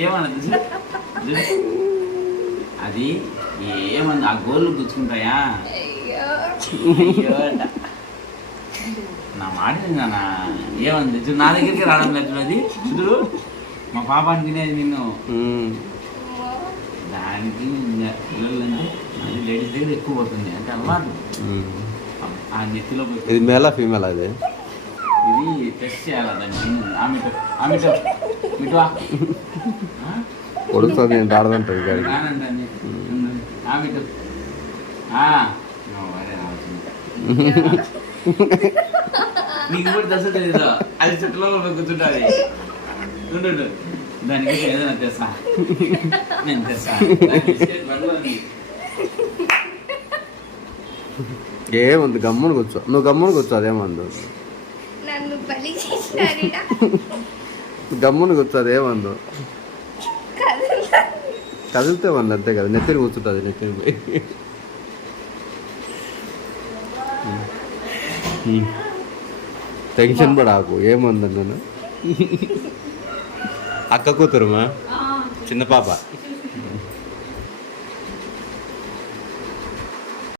ఏమన్నది అది ఏమంది ఆ గోళ్ళు గుచ్చుకుంటాయా నా మాట నాన్న ఏమంది చూడు నా దగ్గరికి రావడం లేదు అది చూడు మా పాపాన్ని తినేది నిన్ను దానికి పిల్లలు అంటే అది లేడీస్ దగ్గర ఎక్కువ పడుతుంది అంటే అలవాటు ఆ నెత్తిలో ఇది మేలా ఫీమేల్ అది ఇది టెస్ట్ చేయాలి దాన్ని ఆమెతో ఆమెతో మిటువా కొడుతుంది నేను రాడదంటుంది గాడి ఆమెతో నీకు కూడా దశ తెలీదు అది చెట్టులో కూర్చుంటుంది ఉండు దానికి ఏదైనా తెస్తా నేను తెస్తా ఏముంది గమ్మును కూర్చో నువ్వు గమ్మును కూర్చో అదేమందు గమ్మును కూర్చో అదేమందు కదిలితే మంది అంతే కదా నెత్తిని కూర్చుంటుంది నెత్తిని పోయి టెన్షన్ పడాకు ఏమంది నేను అక్క కూతురుమా చిన్న పాప